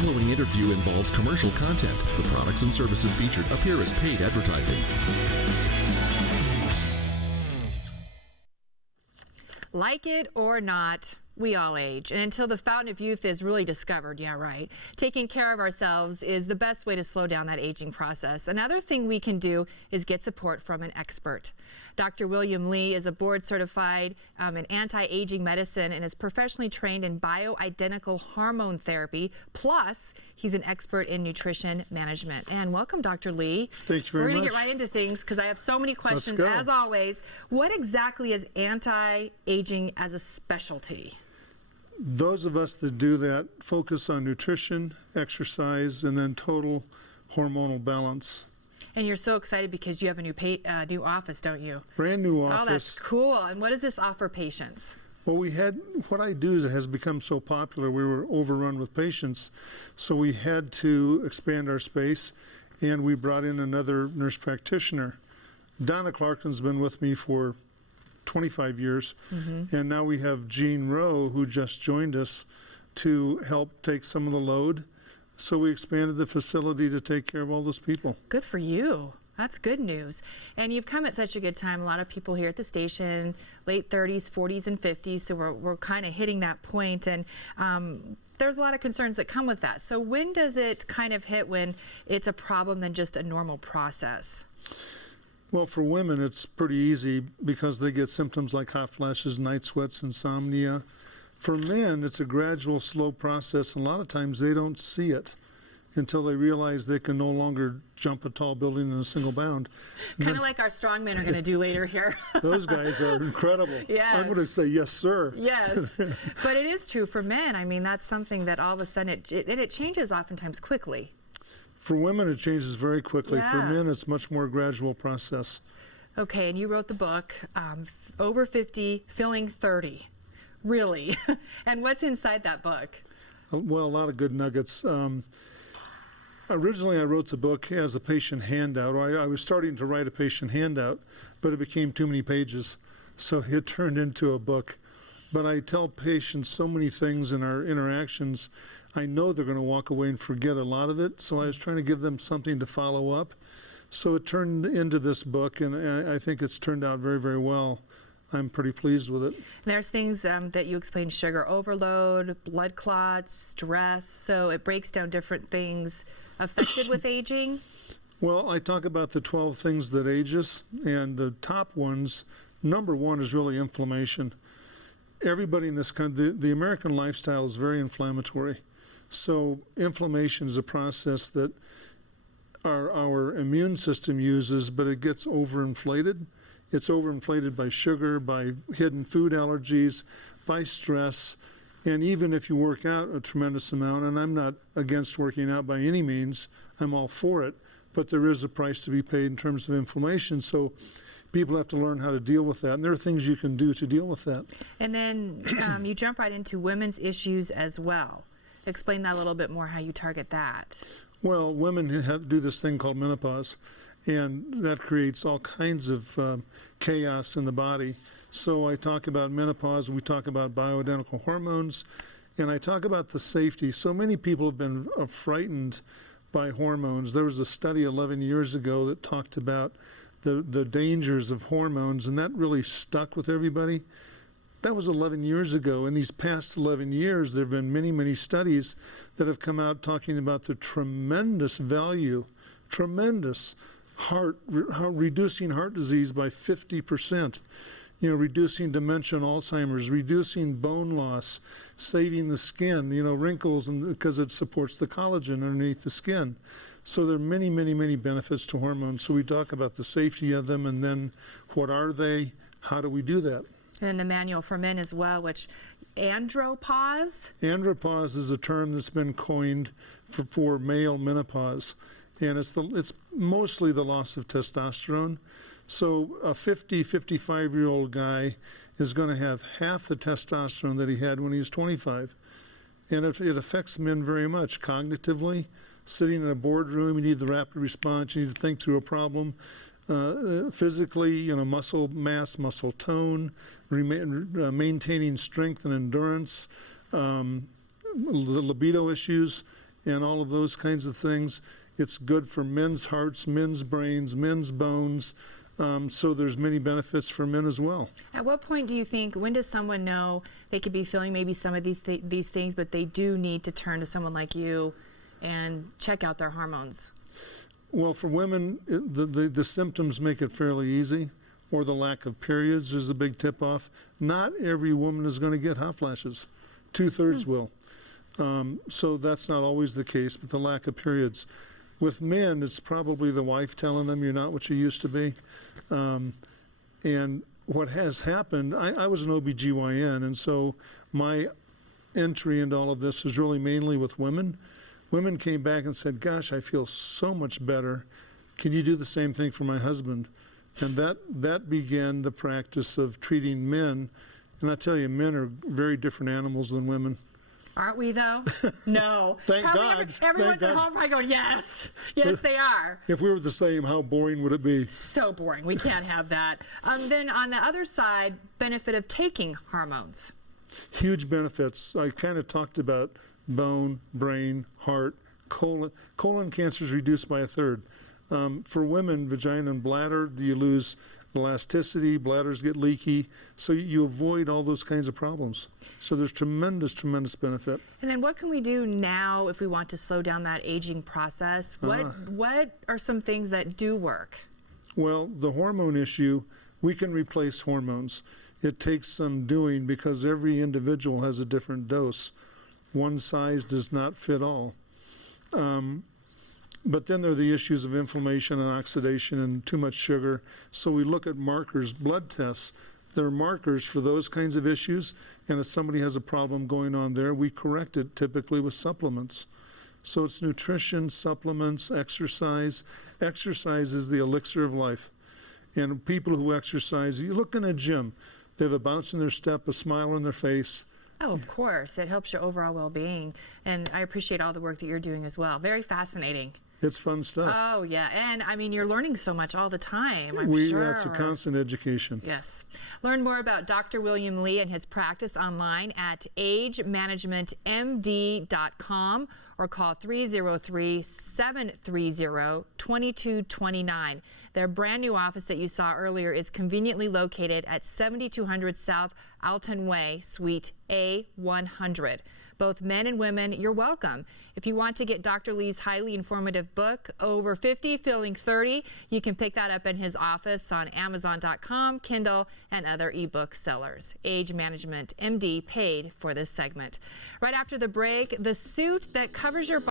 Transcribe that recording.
following interview involves commercial content. The products and services featured appear as paid advertising. Like it or not, we all age. And until the fountain of youth is really discovered, yeah, right, taking care of ourselves is the best way to slow down that aging process. Another thing we can do is get support from an expert. Dr. William Lee is a board-certified in anti-aging medicine and is professionally trained in bioidentical hormone therapy. Plus, he's an expert in nutrition management. And welcome, Dr. Lee. Thank you very much. We're going to get right into things because I have so many questions, as always. What exactly is anti-aging as a specialty? Those of us that do that focus on nutrition, exercise, and then total hormonal balance. And you're so excited because you have a new office, don't you? Brand new office. Oh, that's cool. And what does this offer patients? Well, what I do has become so popular, we were overrun with patients, so we had to expand our space, and we brought in another nurse practitioner. Donna Clarkin's been with me for 25 years, and now we have Jean Rowe, who just joined us to help take some of the load. So we expanded the facility to take care of all those people. Good for you. That's good news. And you've come at such a good time. A lot of people here at the station, late 30s, 40s, and 50s, so we're kind of hitting that point. And there's a lot of concerns that come with that. So when does it kind of hit when it's a problem than just a normal process? Well, for women, it's pretty easy because they get symptoms like hot flashes, night sweats, insomnia. For men, it's a gradual, slow process, and a lot of times they don't see it until they realize they can no longer jump a tall building in a single bound. Kind of like our strongmen are going to do later here. Those guys are incredible. Yes. I'm going to say yes, sir. Yes, but it is true for men. I mean, that's something that all of a sudden, it changes oftentimes quickly. For women, it changes very quickly. Yeah. For men, it's much more gradual process. Okay, and you wrote the book, Over 50, Feeling 30. Really? And what's inside that book? Well, a lot of good nuggets. Originally, I wrote the book as a patient handout. I was starting to write a patient handout, but it became too many pages, so it turned into a book. But I tell patients so many things in our interactions, I know they're going to walk away and forget a lot of it, so I was trying to give them something to follow up. So it turned into this book, and I think it's turned out very, very well. I'm pretty pleased with it. There's things that you explain: sugar overload, blood clots, stress. So it breaks down different things affected with aging. Well, I talk about the 12 things that age us, and the top ones, number one is really inflammation. Everybody in this country, the American lifestyle is very inflammatory. So inflammation is a process that our immune system uses, but it gets overinflated. It's overinflated by sugar, by hidden food allergies, by stress, and even if you work out a tremendous amount, and I'm not against working out by any means, I'm all for it, but there is a price to be paid in terms of inflammation, so people have to learn how to deal with that, and there are things you can do to deal with that. And then you jump right into women's issues as well. Explain that a little bit more, how you target that. Well, women do this thing called menopause, and that creates all kinds of chaos in the body. So I talk about menopause, we talk about bioidentical hormones, and I talk about the safety. So many people have been frightened by hormones. There was a study 11 years ago that talked about the dangers of hormones, and that really stuck with everybody. That was 11 years ago. In these past 11 years, there have been many, many studies that have come out talking about the tremendous value, reducing heart disease by 50%, reducing dementia and Alzheimer's, reducing bone loss, saving the skin, wrinkles, because it supports the collagen underneath the skin. So there are many, many, many benefits to hormones. So we talk about the safety of them, and then what are they? How do we do that? And the manual for men as well, which andropause? Andropause is a term that's been coined for male menopause, and it's mostly the loss of testosterone. So a 50, 55-year-old guy is going to have half the testosterone that he had when he was 25. And it affects men very much cognitively. Sitting in a boardroom, you need the rapid response, you need to think through a problem. Physically, muscle mass, muscle tone, maintaining strength and endurance, the libido issues, and all of those kinds of things. It's good for men's hearts, men's brains, men's bones. So there's many benefits for men as well. At what point do you think, when does someone know they could be feeling maybe some of these things, but they do need to turn to someone like you and check out their hormones? Well, for women, the symptoms make it fairly easy, or the lack of periods is a big tip-off. Not every woman is going to get hot flashes. 2/3 will. So that's not always the case, but the lack of periods. With men, it's probably the wife telling them you're not what you used to be. And what has happened, I was an OBGYN, and so my entry into all of this was really mainly with women. Women came back and said, gosh, I feel so much better. Can you do the same thing for my husband? And that began the practice of treating men. And I tell you, men are very different animals than women. Aren't we, though? No. Thank God. Everyone's Thank at God. home probably going, yes. Yes, they are. If we were the same, how boring would it be? So boring. We can't have that. Then on the other side, benefit of taking hormones. Huge benefits. I kind of talked about bone, brain, heart, colon. Colon cancer is reduced by 1/3. For women, vagina and bladder, you lose elasticity, bladders get leaky, so you avoid all those kinds of problems. So there's tremendous, tremendous benefit. And then what can we do now if we want to slow down that aging process? What are some things that do work? Well, the hormone issue, we can replace hormones. It takes some doing because every individual has a different dose. One size does not fit all. But then there are the issues of inflammation and oxidation and too much sugar. So we look at markers, blood tests. There are markers for those kinds of issues. And if somebody has a problem going on there, we correct it typically with supplements. So it's nutrition, supplements, exercise. Exercise is the elixir of life. And people who exercise, you look in a gym, they have a bounce in their step, a smile on their face. Oh, of course. It helps your overall well-being. And I appreciate all the work that you're doing as well. Very fascinating. It's fun stuff. Oh, yeah. And I mean, you're learning so much all the time, I'm sure. That's a constant education. Yes. Learn more about Dr. William Lee and his practice online at agemanagementmd.com or call 303-730-2229. Their brand new office that you saw earlier is conveniently located at 7200 South Alton Way, Suite A100. Both men and women, you're welcome. If you want to get Dr. Lee's highly informative book, Over 50, Feeling 30, you can pick that up in his office on Amazon.com, Kindle, and other ebook sellers. Age Management MD paid for this segment. Right after the break, the suit that covers your body